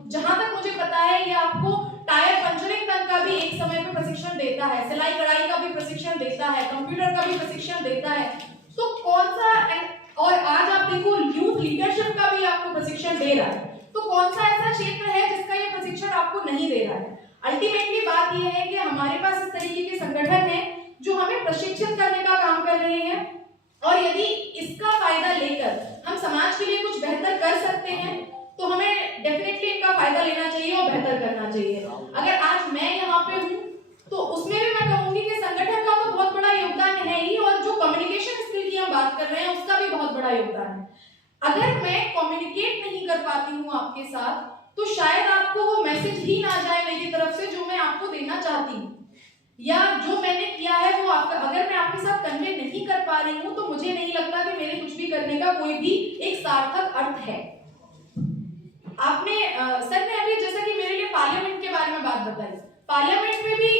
जहां तक मुझे पता है ये आपको टायर पंचरिंग तक का भी एक समय पे प्रशिक्षण देता है, सिलाई कढ़ाई का भी प्रशिक्षण देता है, कंप्यूटर का भी प्रशिक्षण देता है। तो कौन सा, और आज आप देखो यूथ लीडरशिप का भी आपको प्रशिक्षण दे रहा है, तो कौन सा ऐसा क्षेत्र है जिसका ये प्रशिक्षण आपको नहीं दे रहा है। अल्टीमेटली बात यह है कि हमारे पास इस तरीके के संगठन हैं जो हमें प्रशिक्षित करने का काम कर रहे हैं, और यदि इसका फायदा लेकर हम समाज के लिए कुछ बेहतर कर सकते हैं तो हमें डेफिनेटली इनका फायदा लेना चाहिए और बेहतर करना चाहिए। अगर आज मैं यहाँ पे हूँ तो उसमें भी मैं कहूंगी कि संगठन का तो बहुत बड़ा योगदान है ही, और जो कम्युनिकेशन स्किल की हम बात कर रहे हैं उसका भी बहुत बड़ा योगदान है। अगर मैं कम्युनिकेट नहीं कर पाती हूँ आपके साथ तो शायद आपको वो मैसेज ही ना जाए मेरी तरफ से जो मैं आपको देना चाहती हूँ, या जो मैंने किया है वो आपका, अगर मैं आपके साथ कन्वे नहीं कर पा रही हूँ तो मुझे नहीं लगता कि मेरे कुछ भी करने का कोई भी एक सार्थक अर्थ है। आपने सर ने अभी जैसा कि मेरे लिए पार्लियामेंट के बारे में बात बताई, पार्लियामेंट में भी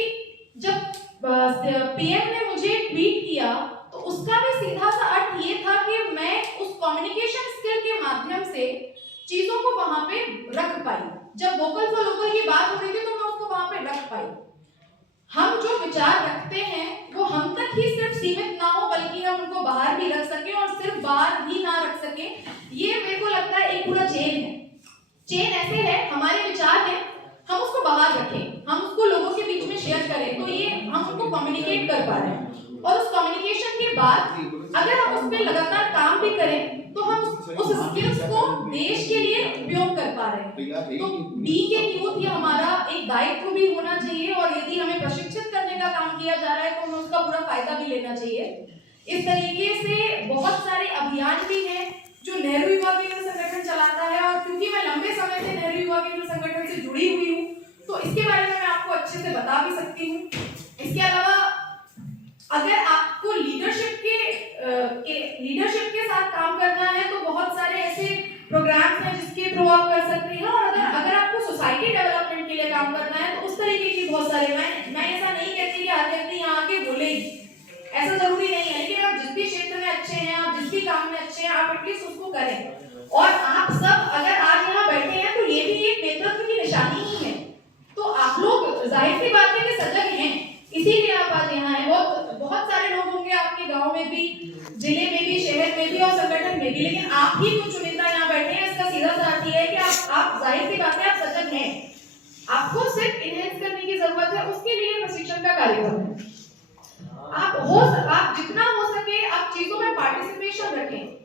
जब पीएम ने मुझे ट्वीट किया तो उसका भी सीधा सा अर्थ ये था कि मैं उस कम्युनिकेशन स्किल के माध्यम से चीजों को वहां पे रख पाई। जब वोकल फॉर लोकल की बात हो रही थी तो मैं उसको वहां पे रख पाई। हम जो विचार रखते हैं वो हम तक ही सिर्फ सीमित ना हो बल्कि हम उनको बाहर भी रख सके, और सिर्फ बाहर ही ना रख सके। ये मेरे को लगता है एक पूरा चेन है। चेन ऐसे है, हमारे विचार हैं, हम उसको बाहर रखें, हम उसको लोगों के बीच में शेयर करें तो ये हम उनको कम्युनिकेट कर पा रहे हैं। और उस कम्युनिकेशन के बाद अगर हम उस पर लगातार काम भी करें तो हम उस स्किल्स को देश के लिए उपयोग कर पा रहे हैं। तो बीइंग ए यूथ ये हमारा एक दायित्व भी होना चाहिए, और यदि हमें प्रशिक्षित करने का काम किया जा रहा है तो हमें उसका पूरा फायदा भी लेना चाहिए। इस तरीके से बहुत सारे अभियान भी हैं जो नेहरू युवा केंद्र संगठन चलाता है, और क्योंकि मैं लंबे समय से नेहरू युवा केंद्र संगठन से जुड़ी हुई हूँ तो इसके बारे में मैं आपको अच्छे से बता भी सकती हूँ। इसके अलावा अगर आपको लीडरशिप के साथ काम करना है तो बहुत सारे ऐसे प्रोग्राम्स हैं जिसके थ्रू आप कर सकते हैं, और अगर आपको सोसाइटी डेवलपमेंट के लिए काम करना है तो उस तरीके की बहुत सारे, मैं ऐसा नहीं कहती कि हर व्यक्ति यहाँ आके बोलेगी, ऐसा जरूरी नहीं है, लेकिन आप जिस भी क्षेत्र में अच्छे हैं, आप जिस भी काम में अच्छे हैं, आप एटलीस्ट उसको करें। और आप सब अगर आज यहाँ बैठे हैं तो ये भी एक नेतृत्व की निशानी ही है। तो आप लोग जाहिर सी बात है कि सजग हैं, इसीलिए आप आज यहाँ हैं। बहुत सारे लोग होंगे आपके गांव में भी, जिले में भी, शहर में भी और संगठन में भी, लेकिन आप ही कुछ चुनिंदा यहाँ बैठे हैं। इसका सीधा सा अर्थ है कि आप जाहिर सी बात है आप सजग हैं। आपको सिर्फ इनहेंस करने की जरूरत है, उसके लिए प्रशिक्षण का कार्यक्रम है। आप जितना हो सके आप चीजों में पार्टिसिपेशन रखें।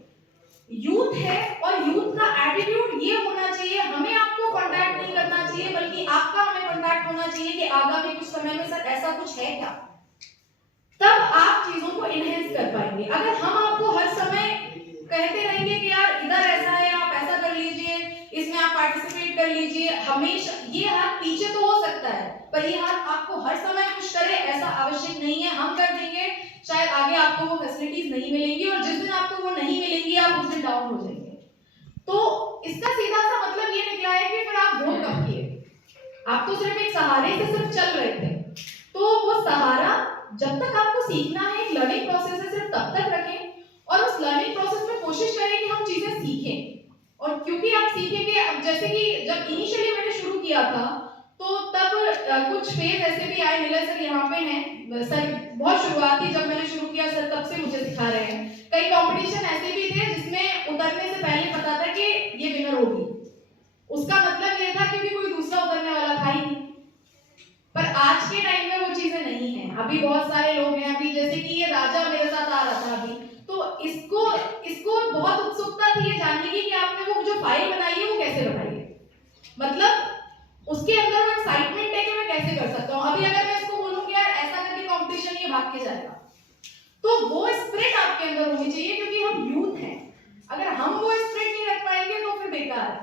यूथ है और यूथ का एटीट्यूड ये होना चाहिए, हमें आपको कांटेक्ट नहीं करना चाहिए बल्कि आपका हमें कांटेक्ट होना चाहिए कि आगामी कुछ समय में सर ऐसा कुछ है क्या, तब आप चीजों को इनहेंस कर पाएंगे। अगर हम आपको हर समय कहते रहेंगे कि यार इधर ऐसा है, आप ऐसा कर लीजिए, इसमें आप पार्टिसिपेट कर लीजिए, हमेशा ये हाथ पीछे तो हो सकता है पर ये हाथ आपको हर समय पुश करे ऐसा आवश्यक नहीं है। हम कर देंगे, शायद आगे आपको वो फैसिलिटीज नहीं मिलेंगी, और जिस दिन आपको वो नहीं मिलेंगी आप उस दिन डाउन हो जाएंगे। तो इसका सीधा सा मतलब ये निकला है कि फिर आप ग्रो कब किए, आप तो सिर्फ एक सहारे से सिर्फ चल रहे थे। तो वो सहारा जब तक आपको सीखना है, एक लर्निंग प्रोसेस है, सिर्फ तब तक रखें, और उस लर्निंग प्रोसेस में कोशिश करें कि हम चीजें सीखें। और क्योंकि आप सीखेंगे, अब जैसे कि जब इनिशियली मैंने शुरू किया था तो तब कुछ फेज ऐसे भी आए, नीलय सर यहाँ पे हैं, सर बहुत शुरुआती जब मैंने शुरू किया सर तब से मुझे सिखा रहे हैं। कई कंपटीशन ऐसे भी थे जिसमें उतरने से पहले पता था कि ये विनर होगी, उसका मतलब ये था क्योंकि कोई दूसरा उतरने वाला था ही नहीं। पर आज के टाइम में वो चीजें नहीं है। अभी बहुत सारे लोग हैं, अभी जैसे कि ये राजा मेरे साथ आ रहा था अभी, तो इसको बहुत उत्सुकता थी ये जानने की कि आपने वो जो फाइल बनाई है वो कैसे बनाई है, मतलब उसके अंदर वो एक्साइटमेंट है कि मैं कैसे कर सकता हूँ। अभी अगर मैं इसको बोलूँ कि यार ऐसा करके कंपटीशन ये भाग के जाएगा, तो वो स्पिरिट आपके अंदर होनी चाहिए, क्योंकि हम यूथ हैं। अगर हम वो स्पिरिट नहीं रख पाएंगे तो फिर बेकार है।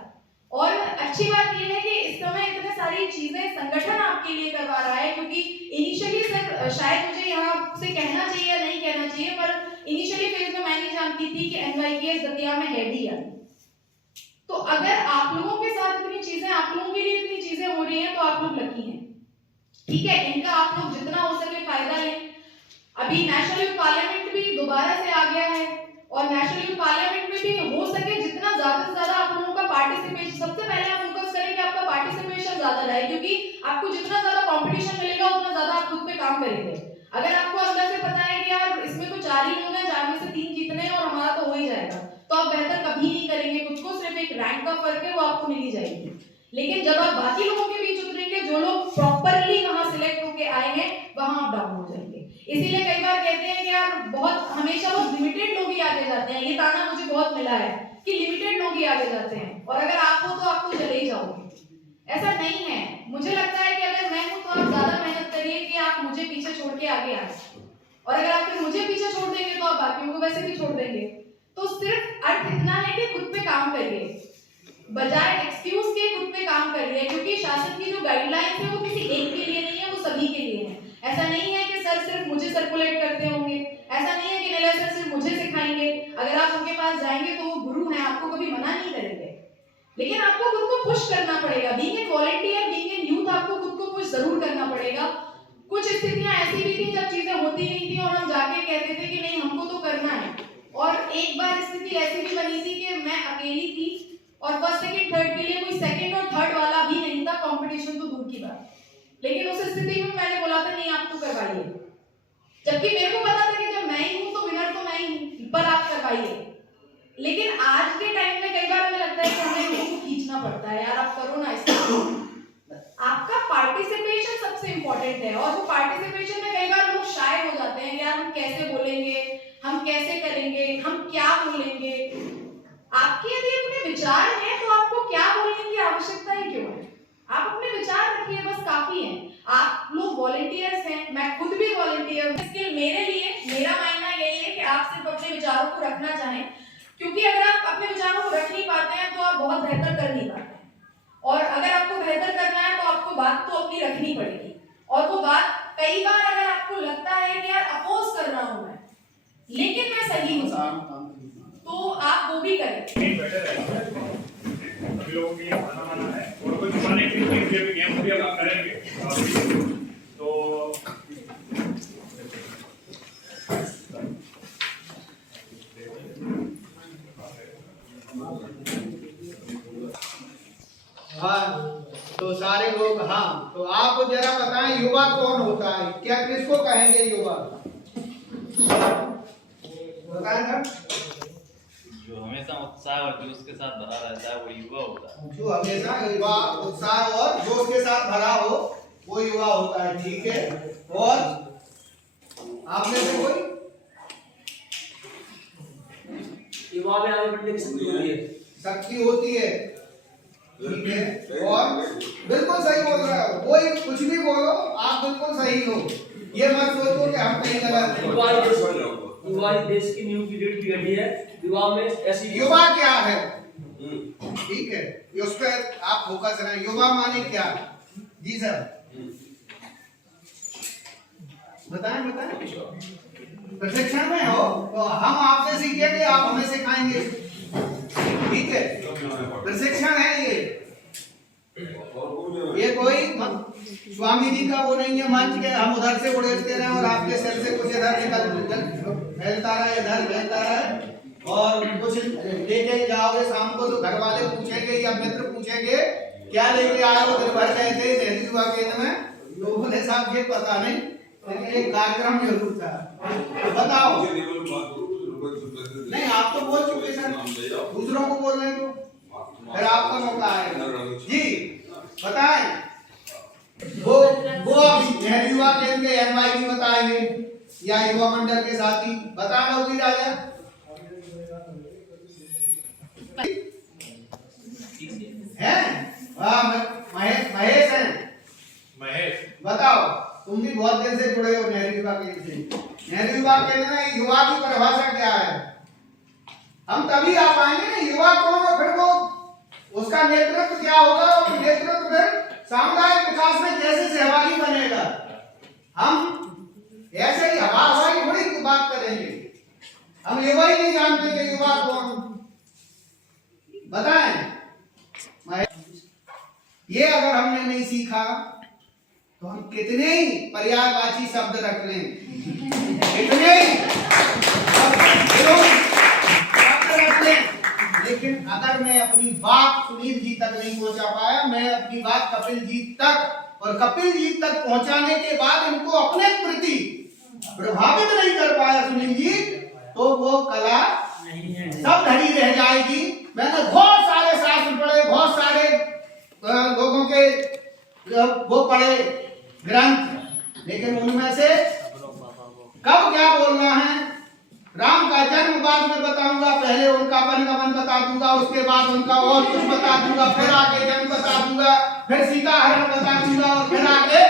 और अच्छी बात ये है कि इस समय इतने सारी चीजें संगठन आपके लिए करवा रहा है, क्योंकि इनिशियली सर शायद मुझे यहाँ से कहना चाहिए या नहीं कहना चाहिए, पर इनिशियली फेज में मैं नहीं जानती थी कि NYKS दतिया में है भी या नहीं। तो अगर आप लोगों के साथ इतनी चीजें, आप लोगों के लिए इतनी चीजें हो रही हैं तो आप लोग लकी हैं, ठीक है। इनका आप लोग जितना हो सके फायदा लें। अभी नेशनल यूथ पार्लियामेंट भी दोबारा से आ गया है, और नेशनल यूथ पार्लियामेंट में भी हो सके जितना ज्यादा से ज्यादा आप लोगों का पार्टिसिपेशन, सबसे पहले आप फोकस करें कि आपका पार्टिसिपेशन ज्यादा रहे, क्योंकि आपको जितना ज्यादा कंपटीशन मिलेगा उतना ज्यादा आप खुद पे काम करेंगे। अगर आपको अंदर से पता है कि यार इसमें तो 4 ही लोग हैं, 4 में से 3 जीतने हैं और हमारा तो हो ही जाएगा, तो आप बेहतर कभी नहीं करेंगे खुद को, सिर्फ एक रैंक का फर्क है वो आपको मिल ही जाएगी। लेकिन जब आप बाकी लोगों के बीच उतरेंगे, जो लोग प्रॉपरली वहां सिलेक्ट होके आए हैं, वहां आप डाउन हो जाएंगे। इसीलिए कई बार कहते हैं कि यार हमेशा बहुत लिमिटेड लोग ही आगे जाते हैं। ये ताना मुझे बहुत मिला है कि लिमिटेड लोग ही आगे जाते हैं, और अगर आप हो तो आप तो चले ही जाओगे। ऐसा नहीं है। मुझे लगता है कि अगर मैं हूं तो आप ज्यादा मेहनत करिए कि आप मुझे पीछे छोड़ के आगे आए, और अगर आप फिर मुझे पीछे छोड़ देंगे तो आप बाकियों को वैसे भी छोड़ देंगे। तो सिर्फ अर्थ इतना है कि खुद पे काम करिए, बजाय एक्सक्यूज के खुद पे काम करिए, क्योंकि शासन की जो गाइडलाइंस है वो किसी एक के लिए नहीं है, वो सभी के लिए है। ऐसा नहीं है कि सर सिर्फ मुझे सर्कुलेट करते होंगे, ऐसा नहीं है कि नीलय सर सिर्फ मुझे सिखाएंगे। अगर आप उनके पास जाएंगे तो वो गुरु हैं, आपको कभी मना नहीं करेंगे, लेकिन आपको खुद को पुश करना पड़ेगा। Being a volunteer, being a youth, आपको खुद को पुश जरूर करना पड़ेगा। कुछ स्थितियां ऐसी भी थी जब चीजें होती नहीं थी और हम जाके कहते थे कि नहीं हमको तो करना है, और एक बार स्थिति ऐसी भी बनी थी कि मैं अकेली थी और फर्स्ट सेकंड थर्ड के लिए कोई सेकंड और थर्ड वाला भी नहीं था, कंपटीशन तो दूर की बात। लेकिन उस स्थिति में मैंने बोला था नहीं आप तो करवाइए, जबकि मेरे को पता था कि जब मैं ही हूं तो विनर तो मैं ही हूं, पर आप करवाइए। लेकिन आज के टाइम में कई बार हमें लगता है कि हमें लोगों को खींचना पड़ता है, यार आप करो ना इसको। आपका पार्टिसिपेशन सबसे इंपॉर्टेंट है, और वो पार्टिसिपेशन में कई बार लोग शाय हो जाते हैं, यार हम कैसे बोलेंगे, हम कैसे करेंगे, हम क्या बोलेंगे। आपके यदि अपने विचार हैं तो आपको क्या बोलने की आवश्यकता ही क्यों है? आप अपने विचार रखिए, बस काफी है। आप लोग वॉलंटियर्स हैं, मैं खुद भी वॉलंटियर हूँ। इसके मेरे लिए मेरा मानना यही है कि आप सिर्फ अपने विचारों को रखना चाहें, क्योंकि अगर आप अपने विचारों को रख नहीं पाते हैं तो आप बहुत बेहतर कर नहीं पाते हैं। और अगर आपको बेहतर करना है तो आपको बात तो अपनी रखनी पड़ेगी, और वो बात कई बार अगर आपको लगता है कि यार अपोज कर रहा हूं मैं, लेकिन मैं सही हूं, तो आप वो भी करें। सभी लोगों के लिए खाना वाना है और कुछ खाने के लिए भी गेम भी हम करेंगे। तो हाँ, तो सारे लोग, हाँ, तो आप जरा बताएं युवा कौन होता है, क्या किसको कहेंगे युवा? बताएं ना। जो हमेशा उत्साह और जोश के साथ भरा रहता है वो युवा होता है। जो हमेशा युवा उत्साह और जोश के साथ भरा हो वो युवा होता है, ठीक है। और आप में से कोई? युवा में आगे बढ़ने की शक्ति होती है। शक्ति होती है, ठीक है। और बिल्कुल सही बोल रहा हो, कोई कुछ भी बोलो, आप बिल्कुल सही हो। ये मत सोचो कि हम कहीं गलत हैं। युवा देश की न्यू पीरियड की घड़ी है। युवा में ऐसी युवा क्या है, ठीक है, उस पर आप फोकस रहे। युवा माने क्या? जी सर, बताएं बताएं। प्रशिक्षण में हो तो हम आपसे सीखेंगे, आप हमें सिखाएंगे, ठीक है। प्रशिक्षण है ये कोई स्वामी जी का वो नहीं है मंच के हम उधर से उड़ेलते रहे और आपके सिर से कुछ इधर निकल फैलता रहे, इधर फैलता रहे और कुछ लेके जाओगे शाम को तो घर वाले पूछेंगे या मित्र पूछेंगे क्या लेके आए हो, दिन भर गए थे शहरी युवा केंद्र में। लोगों ने साहब ये पता नहीं, लेकिन एक कार्यक्रम जरूर था। बताओ। नहीं आप तो बोल चुके सर, दूसरों को बोल रहे तो फिर आपका मौका आएगा। जी बताएं। वो अभी नेहरू युवा केंद्र के एनवाईबी बताएंगे या युवा मंडल के साथी बताना होगी। राजा हैं? महेश हैं। महेश बताओ, तुम भी बहुत दिन से जुड़े हो नेहरू युवा केंद्र से। नेहरू युवा केंद्र में युवा की परिभाषा क्या है? हम तभी आ पाएंगे ना, युवा कौन और फिर वो उसका नेतृत्व क्या होगा और नेतृत्व फिर सामुदायिक विकास में कैसे सहभागी बनेगा। हम ऐसे ही हवा हवाई थोड़ी बात करेंगे, हम युवा ही नहीं जानते कि युवा कौन। बताएं। ये अगर हमने नहीं सीखा तो हम कितने ही पर्यायवाची शब्द रख लें, कितने ही शब्द रख लें, लेकिन अगर मैं अपनी बात सुनील जी तक नहीं पहुंचा पाया, मैं अपनी बात कपिल जी तक और कपिल जी तक पहुंचाने के बाद इनको अपने प्रति प्रभावित नहीं कर पाया सुनील जी, तो वो कला सब धरी रह जाएगी। मैंने बहुत सारे शास्त्र पढ़े, बहुत सारे लोगों के वो पढ़े ग्रंथ, लेकिन उनमें से कब क्या बोलना है। राम का जन्म बाद में बताऊंगा, पहले उनका वनगमन बता दूंगा, उसके बाद उनका और कुछ बता दूंगा, फिर आगे जन्म बता दूंगा, फिर सीता हरण बता दूंगा और फिर आगे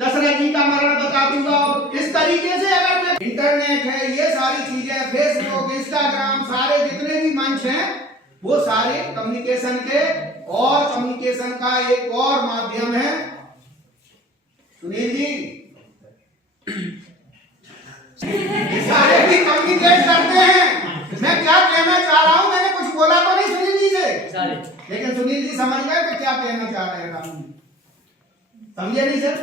दशरथ जी का मरण बता दूंगा। और इस तरीके से अगर मैं इंटरनेट है, ये सारी चीजें, फेसबुक, इंस्टाग्राम, सारे जितने भी मंच हैं वो सारे कम्युनिकेशन के, और कम्युनिकेशन का एक और माध्यम है सुनील जी, सारे भी कम्युनिकेट करते हैं। मैं क्या कहना चाह रहा हूं, मैंने कुछ बोला तो नहीं सुनील जी से, लेकिन सुनील जी समझ गए कि क्या कहना चाह रहे हैं, समझे नहीं सर?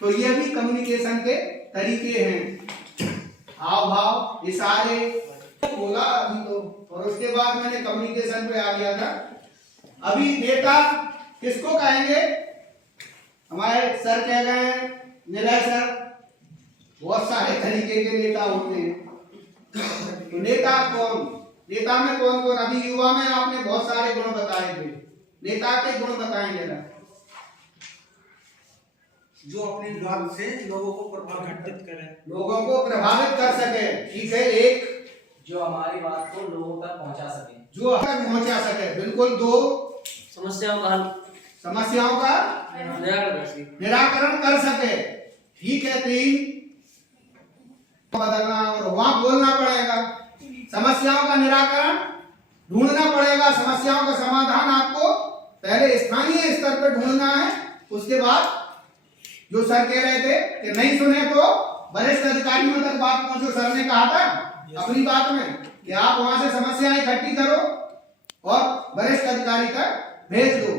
तो ये भी कम्युनिकेशन के तरीके हैं, हाव भाव, इशारे बोला अभी तो, और उसके बाद मैंने कम्युनिकेशन पे आ गया था। अभी नेता किसको कहेंगे? हमारे सर कह गए हैं, निलय सर, बहुत सारे तरीके के नेता होते हैं। तो नेता कौन, नेता में कौन कौन? अभी युवा में आपने बहुत सारे गुण बताए थे, नेता के गुण बताएंगे ना। जो अपने विभाग से लोगों को प्रभावित करे, लोगों को प्रभावित कर सके। ठीक है, एक जो हमारी बात को लोगों तक पहुंचा सके, जो तक पहुंचा सके। बिल्कुल। 2 समस्याओं का हल, समस्याओं का निराकरण कर सके। ठीक है। 3 बदलना और वहां बोलना पड़ेगा, समस्याओं का निराकरण ढूंढना पड़ेगा, समस्याओं का समाधान आपको पहले स्थानीय स्तर पर ढूंढना है। उसके बाद जो सर कह रहे थे कि नहीं सुने तो वरिष्ठ अधिकारियों तक बात पहुंचो। सर ने कहा था अपनी बात में कि आप वहां से समस्याएं इकट्ठी करो और वरिष्ठ अधिकारी तक भेज दो।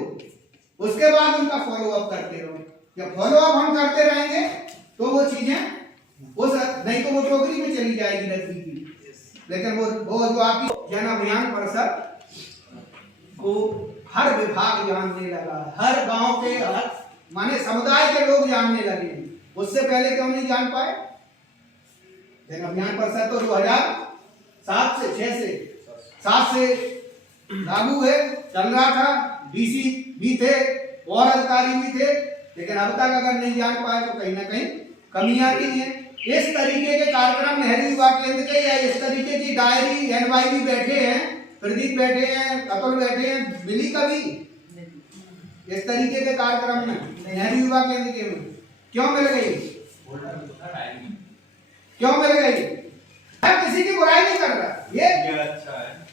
उसके बाद उनका फॉलो अप करते रहो। जब फॉलो अप हम करते रहेंगे तो वो चीजें नहीं तो वो टोकरी में चली जाएगी रद्दी की। लेकिन वो जो आपकी जन अभियान परिषद को हर विभाग जानने लगा, हर गांव के हर माने समुदाय के लोग जानने लगे। उससे पहले क्यों नहीं जान पाए? जन अभियान परिषद तो 2007 से 7 से लागू है, चल रहा था। डीसी भी थे और अधिकारी भी थे, लेकिन अब तक अगर नहीं जान पाए तो कहीं ना कहीं कमियां रही हैं। इस तरीके के कार्यक्रम नेहरू युवा केंद्र के या इस तरीके की डायरी एनवाई भी बैठे हैं, प्रदीप बैठे हैं, अतुल बैठे हैं, मिली कभी इस तरीके के कार्यक्रम में नेहरू युवा केंद्र के में क्यों मिल गई? क्यों मिल गई? मैं किसी की बुराई नहीं कर रहा।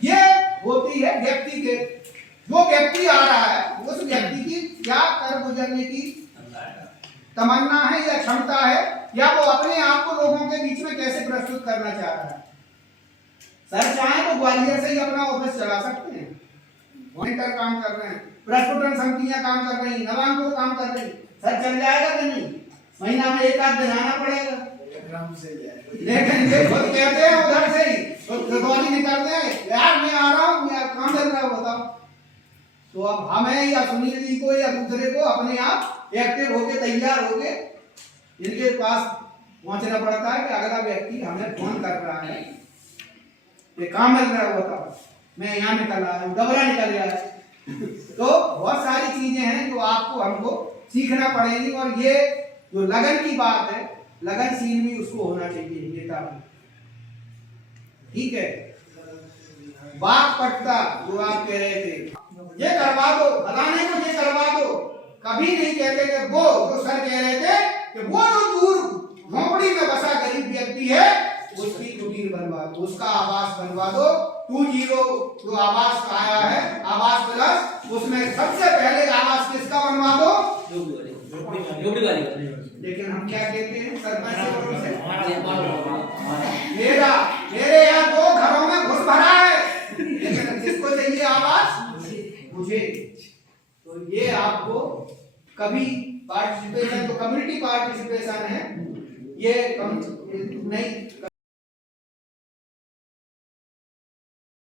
ये होती है व्यक्ति के, जो व्यक्ति आ रहा है उस व्यक्ति की क्या कर गुजरने की तमन्ना है या क्षमता है, या वो अपने आप को लोगों के बीच में कैसे प्रस्तुत करना चाह रहा है। सर चाहे तो ग्वालियर से ही अपना ऑफिस चला सकते हैं, मॉनिटर काम कर रहे हैं, प्रस्फुटन समितियां काम कर रही, नवांकुर काम कर रही। सर चल जाएगा कि नहीं? महीना में 1 आध दिन आना पड़ेगा। लेकिन ये खुद कहते हैं उधर से ही तो खतवाली निकलते हैं, यार मैं आ रहा हूँ, यार काम चल रहा है बताओ। तो अब हमें या सुनील जी को या दूसरे को अपने आप एक्टिव होके तैयार होके इनके पास पहुंचना पड़ता है कि अगला व्यक्ति हमें फोन कर रहा है, ये काम मिल रहा है बताओ, मैं यहाँ निकल रहा हूँ, डबरा निकल गया है। तो बहुत सारी चीजें हैं जो आपको हमको सीखना पड़ेगी। और ये जो लगन की बात है, लगनशील भी उसको होना चाहिए नेता भी। ठीक है। बात पटता जो आप कह रहे थे, ये करवा दो, फलाने को ये करवा दो, कभी नहीं कहते कि वो जो सर कह रहे थे कि वो जो दूर झोपड़ी में बसा गरीब व्यक्ति है उसकी कुटीर बनवा दो, उसका आवास बनवा दो। 2.0 जो आवास का आया है, आवास प्लस, उसमें सबसे पहले आवास किसका बनवा दो? झोपड़ी वाली। लेकिन हम क्या कहते हैं सरपंच से, मेरे यहाँ 2 घरों में घुस भरा है, लेकिन जिसको चाहिए आवास मुझे। तो ये आपको कभी पार्टिसिपेशन तो कम्युनिटी पार्टिसिपेशन है, ये नहीं